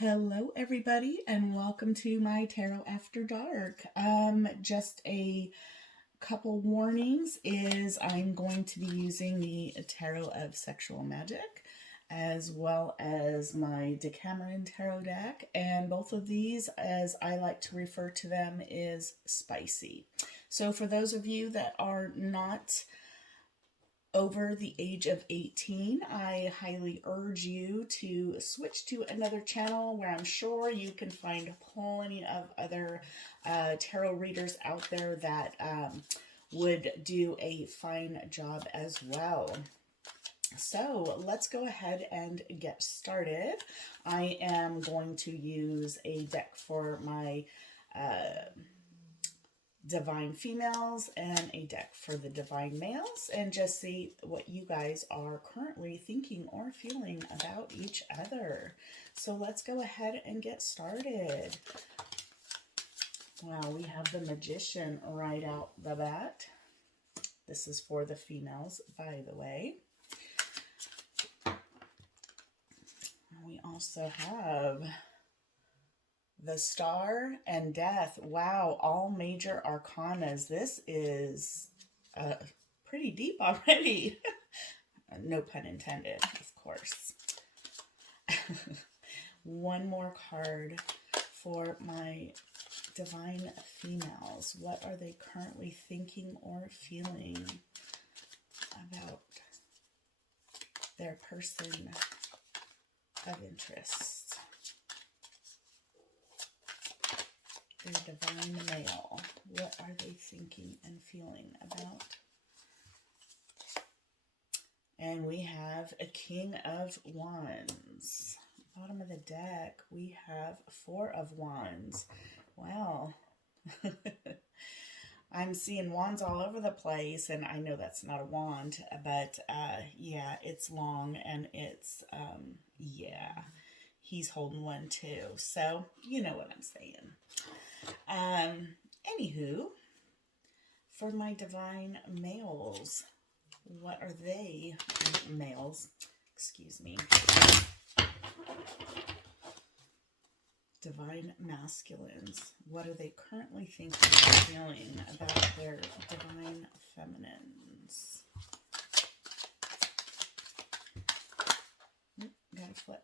Hello, everybody, and welcome to my Tarot After Dark. Just a couple warnings is I'm going to be using the Tarot of Sexual Magic as well as my Decameron Tarot deck, and both of these, as I like to refer to them, is spicy. So for those of you that are not over the age of 18, I highly urge you to switch to another channel where I'm sure you can find plenty of other tarot readers out there that would do a fine job as well. So let's go ahead and get started. I am going to use a deck for my divine females and a deck for the divine males, and just see what you guys are currently thinking or feeling about each other. So let's go ahead and get started. Wow, we have the Magician right out the bat. This is for the females, by the way. We also have the Star and Death. Wow, all major arcanas. This is pretty deep already. No pun intended, of course. One more card for my divine females. What are they currently thinking or feeling about their person of interest? Their divine male. What are they thinking and feeling about? And we have a King of Wands. Bottom of the deck, we have Four of Wands. Wow. I'm seeing wands all over the place, and I know that's not a wand, but yeah, it's long, and it's, yeah, he's holding one too. So, you know what I'm saying. Anywho, for my divine males, what are they, males, excuse me, divine masculines, what are they currently thinking and feeling about their divine feminines? Gotta flip.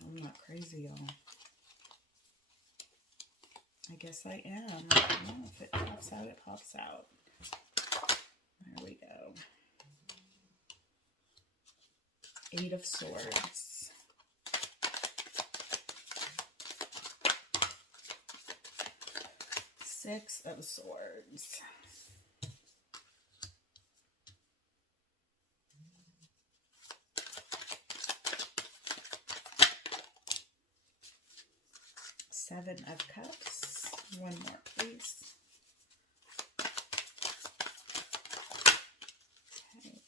I'm not crazy, y'all. I guess I am. Oh, if it pops out, it pops out. There we go. Eight of Swords. Six of Swords. Seven of Cups. One more, please. Okay.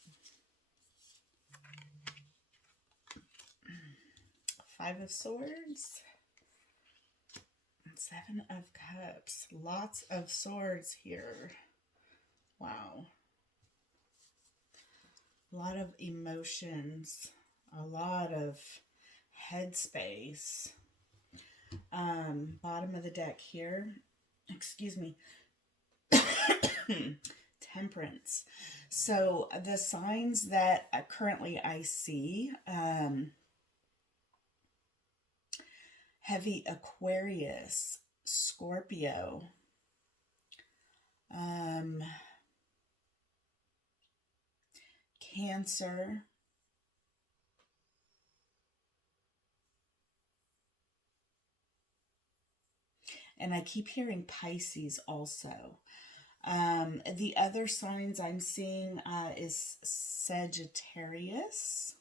Five of Swords. Seven of Cups. Lots of swords here. Wow. A lot of emotions. A lot of headspace. Bottom of the deck here, excuse me, Temperance. So the signs that currently I see, heavy Aquarius, Scorpio, Cancer, and I keep hearing Pisces also. The other signs I'm seeing is Sagittarius.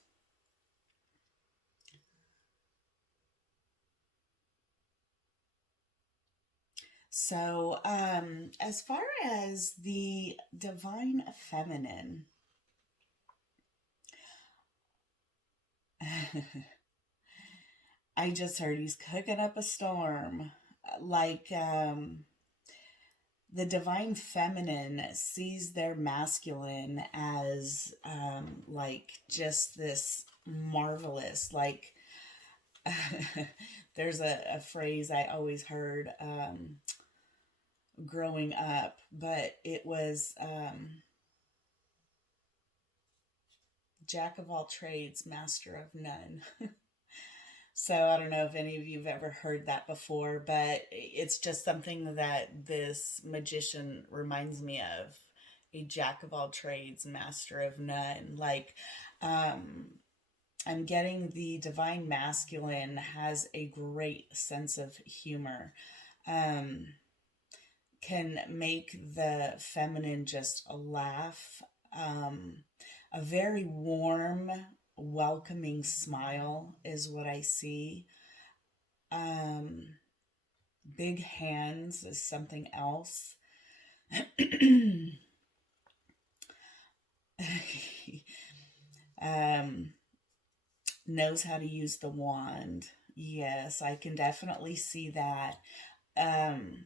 So, as far as the divine feminine, I just heard he's cooking up a storm. Like, the divine feminine sees their masculine as like just this marvelous, like there's a phrase I always heard growing up, but it was jack of all trades, master of none. So I don't know if any of you have ever heard that before, but it's just something that this magician reminds me of. A jack of all trades, master of none. Like, um, I'm getting the divine masculine has a great sense of humor. Um, can make the feminine just laugh. Um, a very warm, welcoming smile is what I see. Um, Big hands is something else. um, Knows how to use the wand. Yes, I can definitely see that.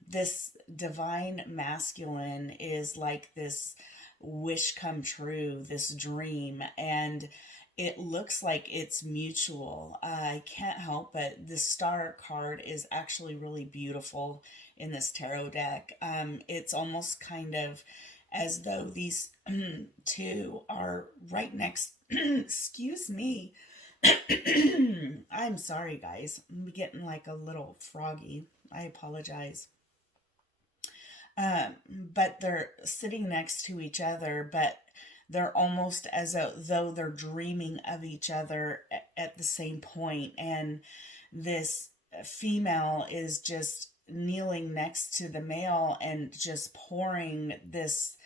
This divine masculine is like this wish come true, this dream, and it looks like it's mutual. I can't help but the star card is actually really beautiful in this tarot deck. It's almost kind of as though these two are right next. Excuse me. I'm sorry, guys. I'm getting like a little froggy. I apologize. But they're sitting next to each other, but they're almost as though they're dreaming of each other at the same point. And this female is just kneeling next to the male and just pouring this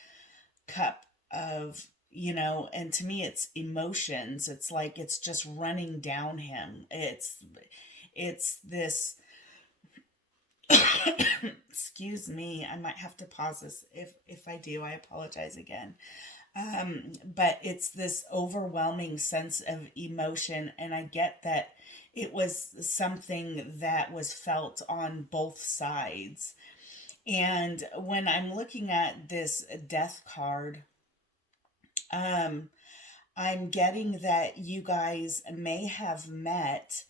cup of, and to me it's emotions. It's like it's just running down him. It's this excuse me, I might have to pause this. If I do, I apologize again. But it's this overwhelming sense of emotion, and I get that it was something that was felt on both sides. And when I'm looking at this death card, um, I'm getting that you guys may have met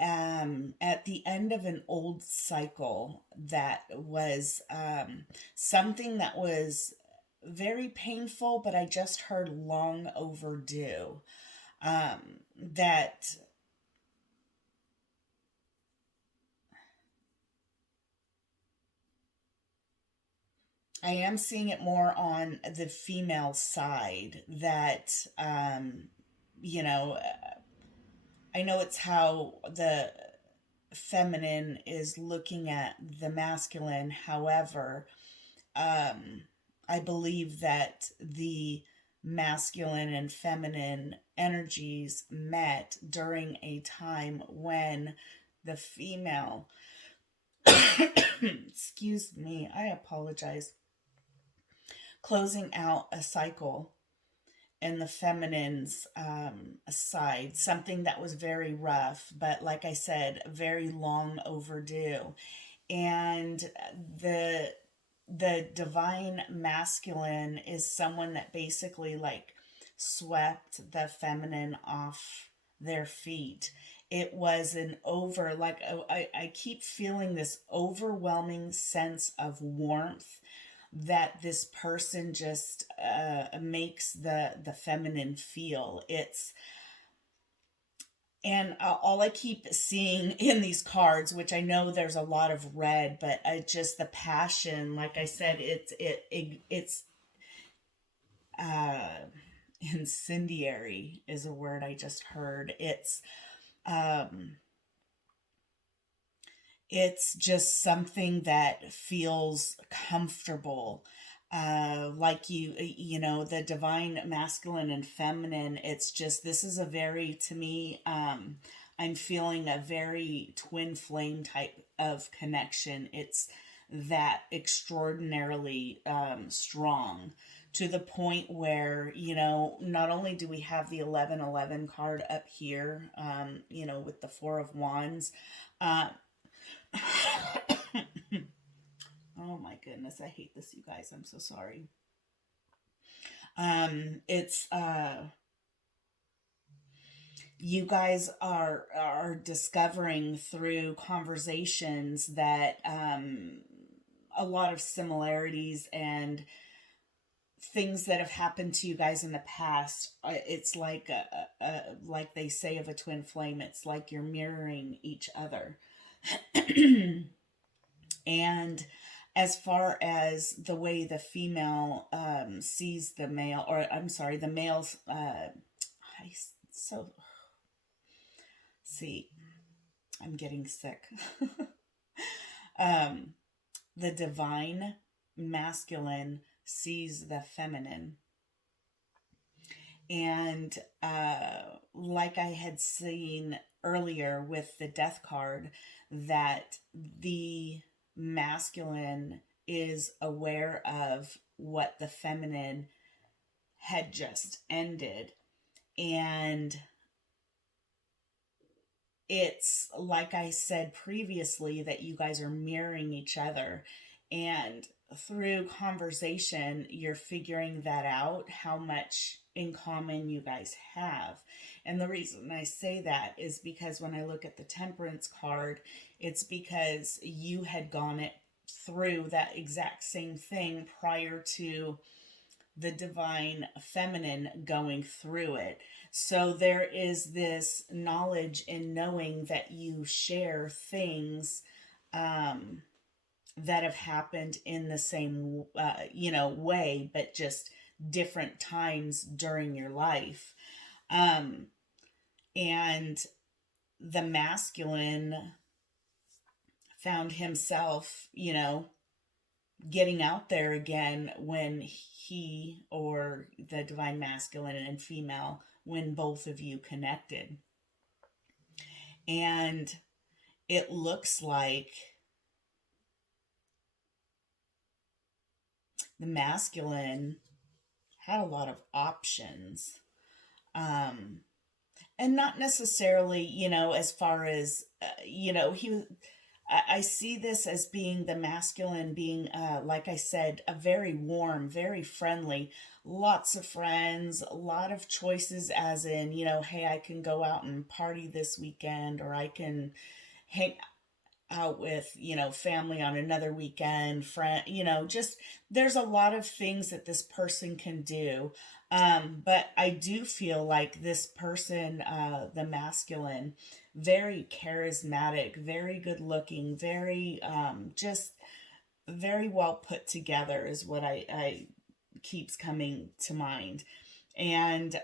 at the end of an old cycle that was something that was very painful, but I just heard long overdue. That I am seeing it more on the female side that, you know, I know it's how the feminine is looking at the masculine. However, um, I believe that the masculine and feminine energies met during a time when the female, excuse me, I apologize, closing out a cycle in the feminine's side, something that was very rough, but like I said, very long overdue. And the the divine masculine is someone that basically like swept the feminine off their feet. It was an over, like, I keep feeling this overwhelming sense of warmth that this person just makes the feminine feel. It's and all I keep seeing in these cards, which I know there's a lot of red, but just the passion. Like I said, it's uh, incendiary is a word I just heard. Um, it's just something that feels comfortable. Like the divine masculine and feminine. It's just, this is a very, to me, I'm feeling a very twin flame type of connection. It's that extraordinarily strong to the point where, not only do we have the 1111 card up here, with the Four of Wands. Uh, Oh my goodness, I hate this, you guys. I'm so sorry. It's you guys are discovering through conversations that a lot of similarities and things that have happened to you guys in the past. It's like like they say of a twin flame, it's like you're mirroring each other. And as far as the way the female sees the male, or I'm sorry, the male's so see, I'm getting sick. um, the divine masculine sees the feminine. And like I had seen earlier with the death card, that the masculine is aware of what the feminine had just ended. And it's like I said previously, that you guys are mirroring each other. And through conversation, you're figuring that out, how much in common you guys have. And the reason I say that is because when I look at the Temperance card, it's because you had gone it through that exact same thing prior to the divine feminine going through it. So there is this knowledge in knowing that you share things that have happened in the same way, but just different times during your life. And the masculine found himself, getting out there again when he, or the divine masculine and female, when both of you connected. And it looks like the masculine had a lot of options. And not necessarily, as far as, I see this as being the masculine being, like I said, a very warm, very friendly, lots of friends, a lot of choices, as in, hey, I can go out and party this weekend, or I can hang out with, family on another weekend, friend, just there's a lot of things that this person can do. But I do feel like this person, the masculine, very charismatic, very good looking, very, just very well put together is what I keeps coming to mind. And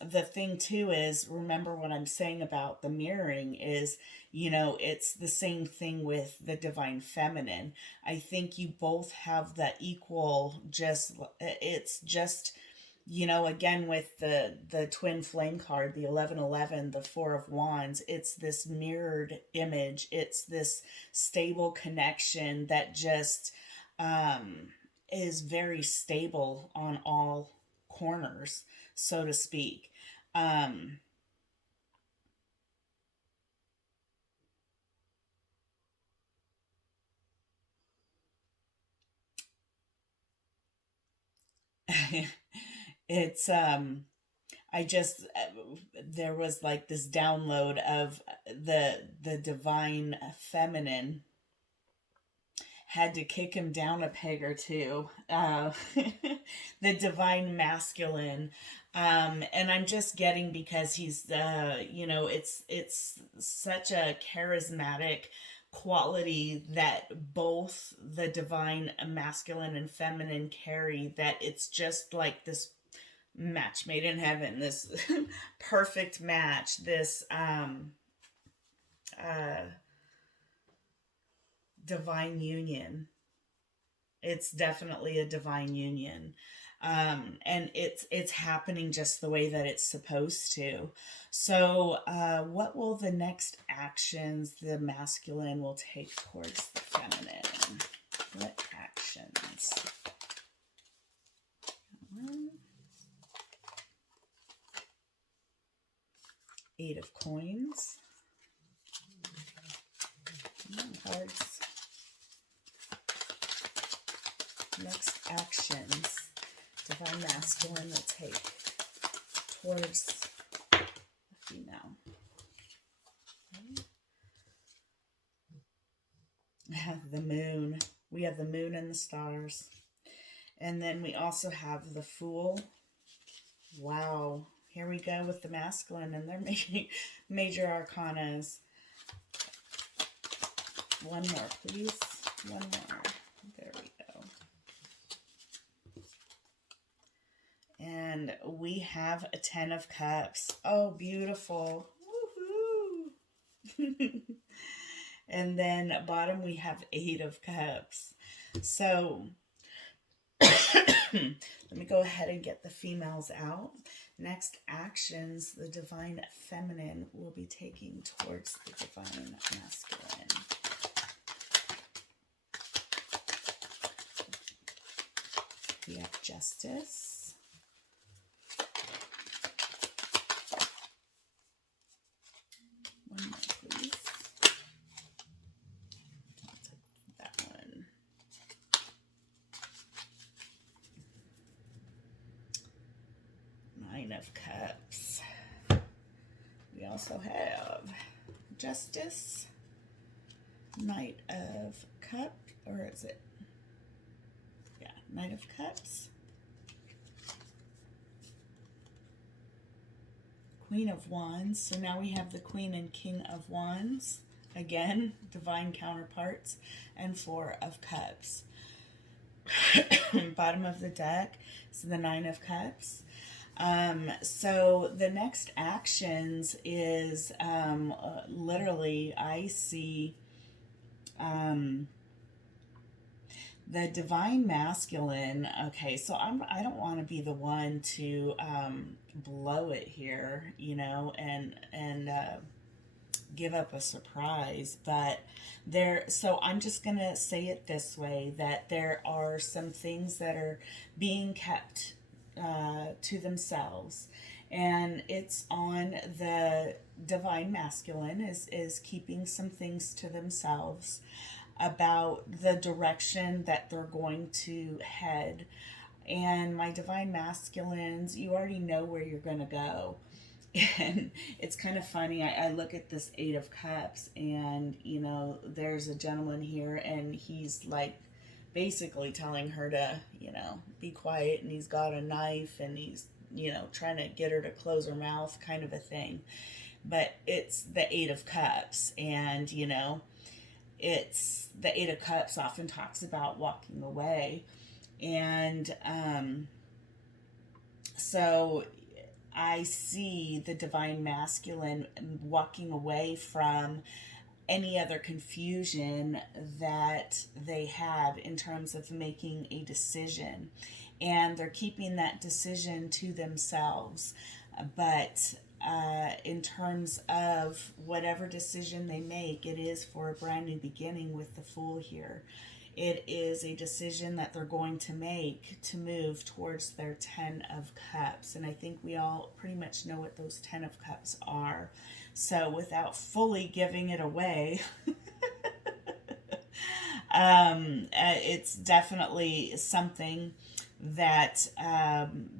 the thing too is, remember what I'm saying about the mirroring is, it's the same thing with the divine feminine. I think you both have that equal, it's just, again, with the twin flame card, the 1111, the Four of Wands, it's this mirrored image. It's this stable connection that just is very stable on all corners, so to speak. It's I just there was like this download of the divine feminine had to kick him down a peg or two. The divine masculine, and I'm just getting, because he's it's such a charismatic quality that both the divine masculine and feminine carry, that it's just like this match made in heaven, this perfect match, this uh divine union. It's definitely a divine union. And it's happening just the way that it's supposed to. So what will the next actions the masculine will take towards the feminine? What actions? Eight of Coins. Cards. next actions divine masculine will take towards the female. The moon. We have the moon and the stars. And then we also have the Fool. Wow. Here we go with the masculine, and they're making major arcanas. One more, please. One more. There we go. And we have a 10 of Cups. Oh, beautiful. Woohoo! And then at bottom we have 8 of Cups. So let me go ahead and get the females out. Next actions the divine feminine will be taking towards the divine masculine. We have Justice. One more, please. I'll take that one. Nine of Cups. We also have Justice, Knight of Cups, or is it? Yeah, Knight of Cups, Queen of Wands. So now we have the Queen and King of Wands, again, divine counterparts, and 4 of Cups. Bottom of the deck is the 9 of Cups. So the next actions is literally I see the divine masculine. Okay, so I don't want to be the one to blow it here, you know, and give up a surprise, but so I'm just gonna say it this way, that there are some things that are being kept to themselves, and it's on the divine masculine is keeping some things to themselves about the direction that they're going to head. And my divine masculines, you already know where you're going to go. And it's kind of funny, I look at this 8 of Cups, and you know, there's a gentleman here, and he's like basically telling her to, you know, be quiet, and he's got a knife, and he's, you know, trying to get her to close her mouth, kind of a thing. But it's the 8 of Cups, and you know, it's the 8 of Cups often talks about walking away. And so I see the divine masculine walking away from any other confusion that they had in terms of making a decision, and they're keeping that decision to themselves. But in terms of whatever decision they make, it is for a brand new beginning with the Fool here. It is a decision that they're going to make to move towards their 10 of Cups. And I think we all pretty much know what those 10 of Cups are. So without fully giving it away, it's definitely something that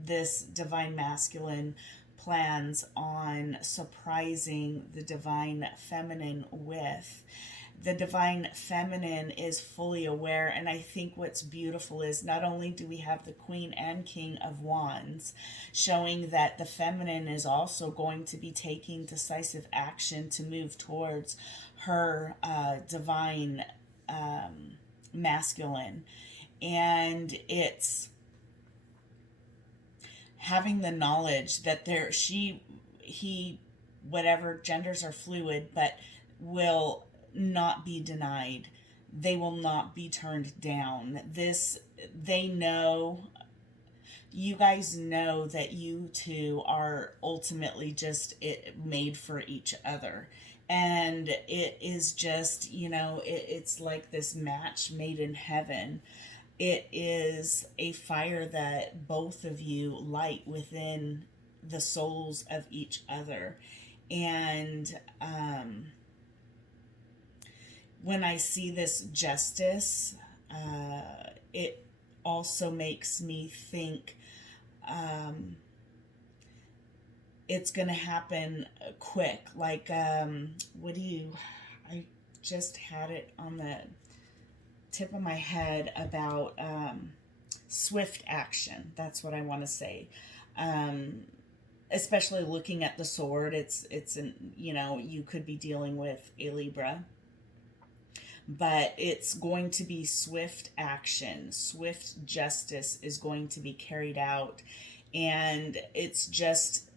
this divine masculine plans on surprising the divine feminine with. The divine feminine is fully aware, and I think what's beautiful is not only do we have the Queen and King of Wands showing that the feminine is also going to be taking decisive action to move towards her divine masculine, and it's having the knowledge that he, whatever, genders are fluid, but will not be denied. They will not be turned down. They know, you guys know that you two are ultimately just made for each other. And it is just, you know, it's like this match made in heaven. It is a fire that both of you light within the souls of each other. And when I see this Justice, it also makes me think it's going to happen quick. Like, what do you, I just had it on the tip of my head about swift action. That's what I want to say. Um, Especially looking at the sword, it's an, you know, you could be dealing with a Libra, but it's going to be swift action. Swift justice is going to be carried out, and it's just,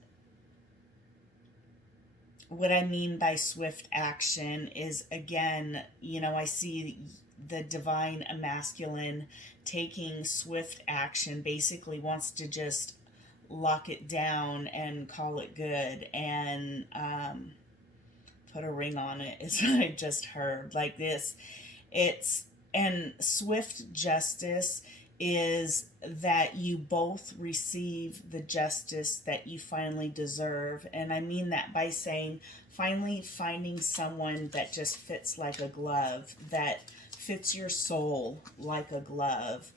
what I mean by swift action is, again, you know, I see the divine masculine taking swift action, basically wants to just lock it down and call it good, and put a ring on it, is what I just heard. Like this, it's, and swift justice is that you both receive the justice that you finally deserve. And I mean that by saying finally finding someone that just fits like a glove, that fits your soul like a glove.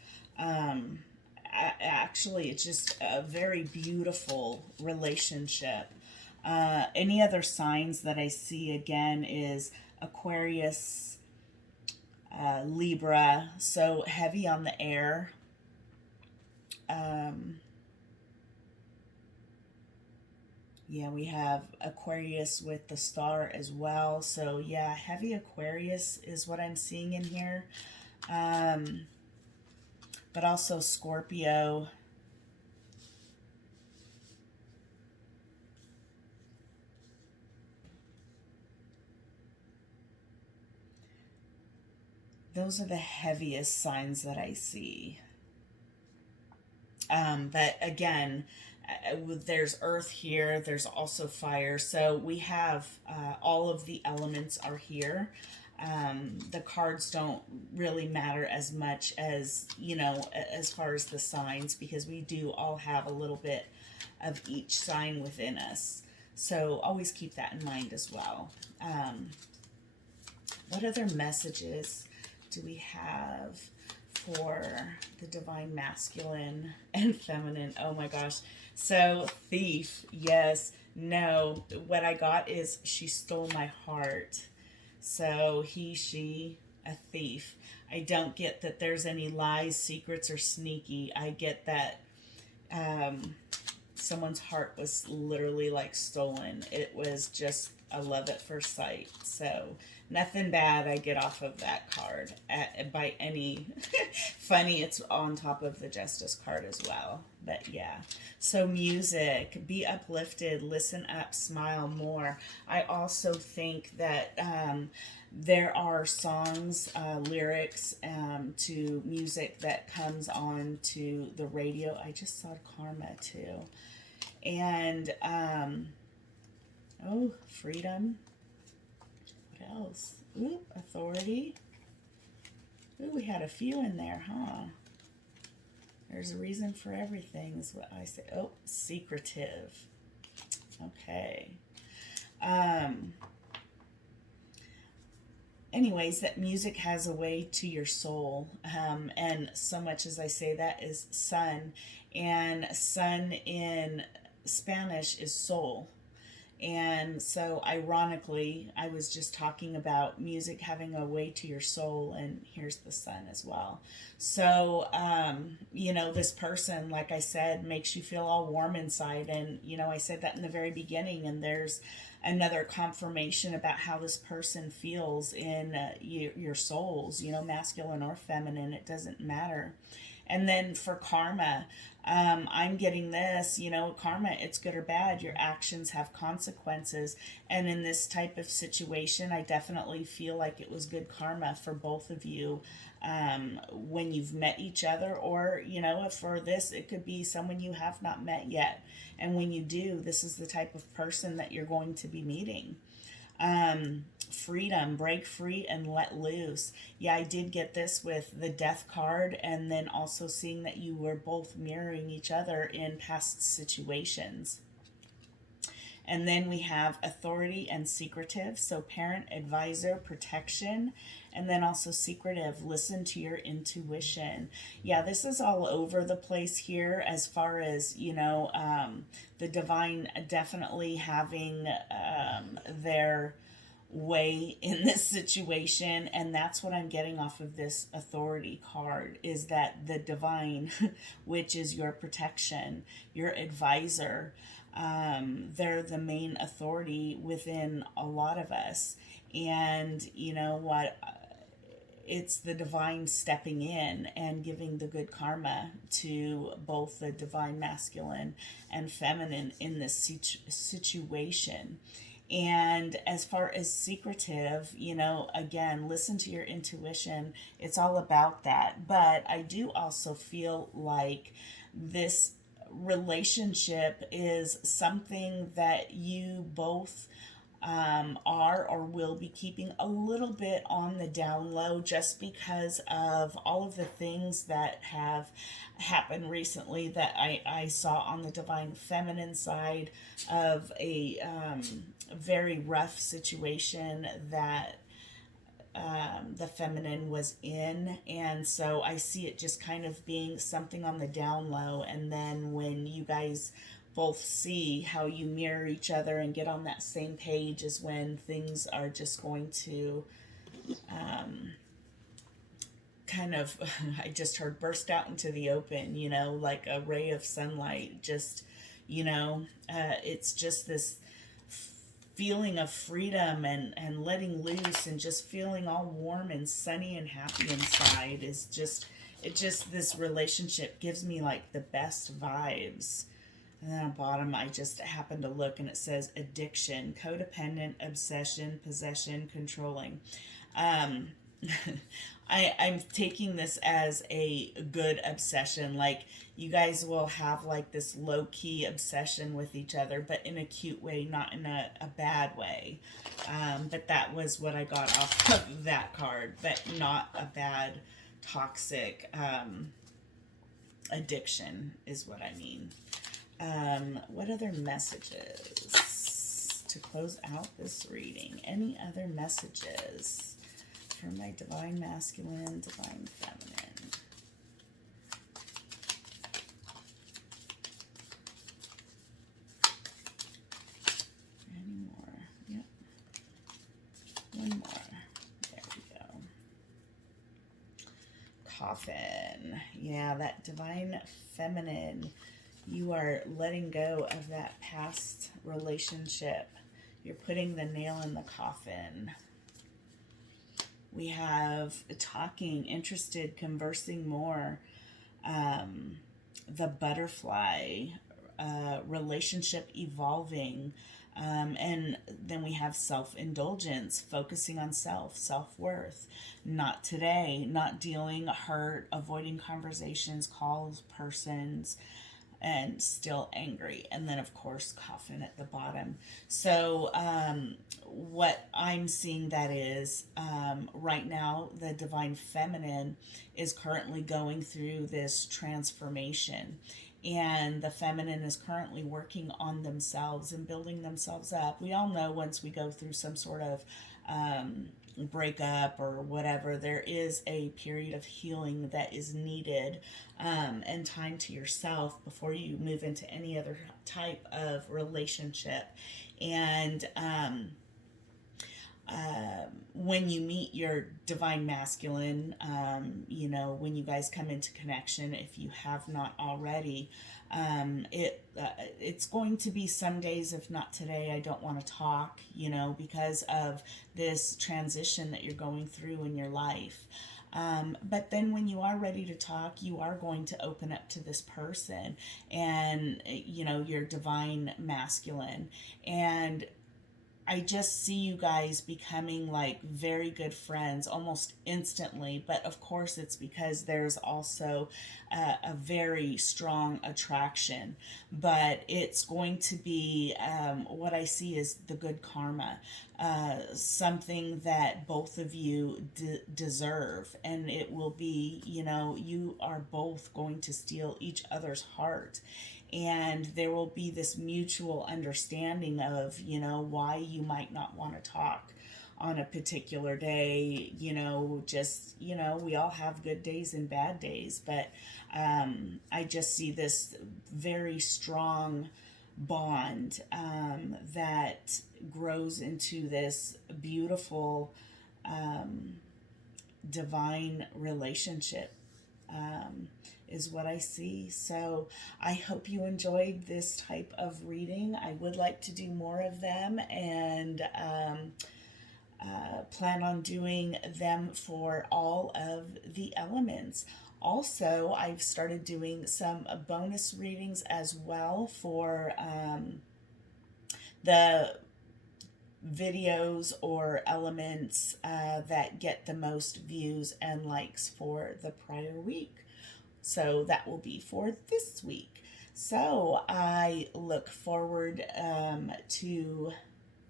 Actually, it's just a very beautiful relationship. Any other signs that I see again is Aquarius, Libra, so heavy on the air. Yeah, we have Aquarius with the star as well. So yeah, heavy Aquarius is what I'm seeing in here. But also Scorpio. Those are the heaviest signs that I see. But again, there's earth here, there's also fire. So we have all of the elements are here. The cards don't really matter as much as, you know, as far as the signs, because we do all have a little bit of each sign within us. So always keep that in mind as well. What other messages do we have for the divine masculine and feminine? Oh my gosh. So thief, yes, no. What I got is she stole my heart. So he, she, a thief. I don't get that there's any lies, secrets, or sneaky. I get that someone's heart was literally like stolen. It was just a love at first sight. So nothing bad I get off of that card by any funny. It's on top of the justice card as well. But yeah, so music, be uplifted, listen up, smile more. I also think that there are songs, lyrics to music that comes on to the radio. I just saw Karma too. And oh, freedom. What else? Ooh, authority. Ooh, we had a few in there, huh? There's a reason for everything is what I say. Oh, secretive. Okay. Anyways, that music has a way to your soul. And so much as I say that is sun. And sun in Spanish is soul. And so, ironically, I was just talking about music having a way to your soul, and here's the sun as well. So, you know, this person, like I said, makes you feel all warm inside. And, you know, I said that in the very beginning, and there's another confirmation about how this person feels in your souls, you know, masculine or feminine, it doesn't matter. And then for karma, I'm getting this, you know, karma, it's good or bad. Your actions have consequences. And in this type of situation, I definitely feel like it was good karma for both of you when you've met each other. Or, you know, for this, it could be someone you have not met yet. And when you do, this is the type of person that you're going to be meeting. Freedom, break free and let loose. Yeah, I did get this with the death card, and then also seeing that you were both mirroring each other in past situations. And then we have authority and secretive, so parent, advisor, protection. And then also secretive, listen to your intuition. Yeah, this is all over the place here as far as, the divine definitely having their way in this situation. And that's what I'm getting off of this authority card, is that the divine, which is your protection, your advisor, they're the main authority within a lot of us. And you know what, it's the divine stepping in and giving the good karma to both the divine masculine and feminine in this situation. And as far as secretive, again, listen to your intuition. It's all about that. But I do also feel like this relationship is something that you both are or will be keeping a little bit on the down low, just because of all of the things that have happened recently that I saw on the divine feminine side of a very rough situation that the feminine was in. And so I see it just kind of being something on the down low. And then when you guys both see how you mirror each other and get on that same page, is when things are just going to kind of, I just heard burst out into the open, like a ray of sunlight. Just, it's just this feeling of freedom and letting loose and just feeling all warm and sunny and happy inside. Is just, this relationship gives me like the best vibes. And then at the bottom, I just happened to look and it says addiction, codependent, obsession, possession, controlling. I'm taking this as a good obsession. Like, you guys will have like this low key obsession with each other, but in a cute way, not in a bad way. But that was what I got off of that card, but not a bad, toxic addiction is what I mean. What other messages to close out this reading? Any other messages for my divine masculine, divine feminine? Any more? Yep. One more. There we go. Coffin. Yeah, that divine feminine. You are letting go of that past relationship. You're putting the nail in the coffin. We have talking, interested, conversing more. The butterfly, relationship evolving. And then we have self-indulgence, focusing on self-worth. Not today, not dealing, hurt, avoiding conversations, calls, persons, and still angry. And then of course coffin at the bottom. So what I'm seeing that is right now the divine feminine is currently going through this transformation, and the feminine is currently working on themselves and building themselves up. We all know once we go through some sort of breakup or whatever, there is a period of healing that is needed, and time to yourself before you move into any other type of relationship. And when you meet your divine masculine, when you guys come into connection, if you have not already, it's going to be some days, if not today, I don't want to talk, because of this transition that you're going through in your life. But then when you are ready to talk, you are going to open up to this person and, your divine masculine. And I just see you guys becoming like very good friends almost instantly. But of course, it's because there's also a very strong attraction. But it's going to be what I see is the good karma, something that both of you deserve. And it will be, you are both going to steal each other's heart. And there will be this mutual understanding of, why you might not want to talk on a particular day, just, we all have good days and bad days, but I just see this very strong bond that grows into this beautiful divine relationship, is what I see. So I hope you enjoyed this type of reading. I would like to do more of them, and plan on doing them for all of the elements. Also, I've started doing some bonus readings as well for the videos or elements that get the most views and likes for the prior week. So that will be for this week. So I look forward to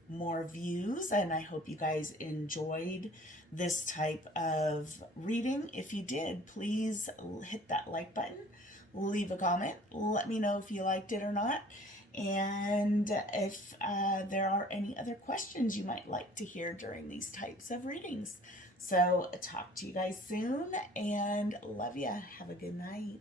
more views, and I hope you guys enjoyed this type of reading. If you did, please hit that like button, leave a comment, let me know if you liked it or not, and if there are any other questions you might like to hear during these types of readings. So talk to you guys soon, and love ya. Have a good night.